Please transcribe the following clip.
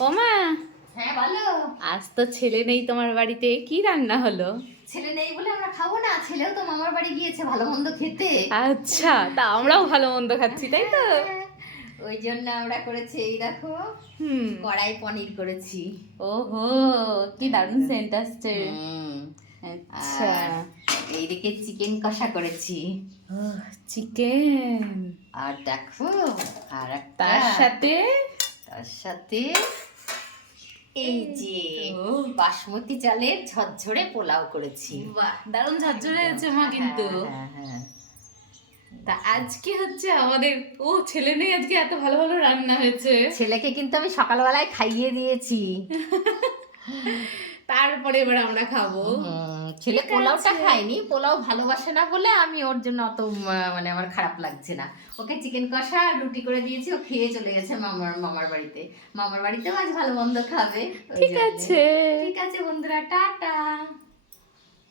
ওমা, হ্যাঁ বলো। আজ তো ছেলে নেই তোমার বাড়িতে, কি রান্না হলো? ছেলে নেই বলে আমরা খাবো না, ছেলেও তো মামার বাড়ি গিয়েছে ভালো মন্দ খেতে। আচ্ছা, তা আমরাও ভালো মন্দ খাচ্ছি তাই তো? হ্যাঁ, ওই জন্য আমরা করেছি এই দেখো, হুম। কড়াই পনির করেছি। ওহো, কি দারুণ সেন্ট আসছে। হুম, আচ্ছা। আর এইদিকে চিকেন কষা করেছি। চিকেন। আর দেখো, আর একটা তার সাথে তার সাথে এই যে তো, বাসমতি চালের ঝরঝরে পোলাও করেছি। বাহ, দারুণ ঝরঝরে হয়েছে মা কিন্তু। হ্যাঁ হ্যাঁ। তা আজকে হচ্ছে আমাদের, ও ছেলে নেই আজকে এত ভালো ভালো রান্না হয়েছে। ছেলেকে কিন্তু আমি সকালবেলায় খাইয়ে দিয়েছি। তারপরে এবার আমরা খাবো। ছেলে ঠিক পোলাওটা আছে। খায়নি, পোলাও ভালোবাসে না বলে আমি ওর জন্য অত মানে আমার খারাপ লাগছে না। ওকে চিকেন কষা আর রুটি করে দিয়েছি, ও খেয়ে চলে গেছে মামার বাড়িতে। মামার বাড়িতেও আজ ভালো মন্দ খাবে, ওই ঠিক জন্যে। আছে। ঠিক আছে বন্ধুরা, টাটা।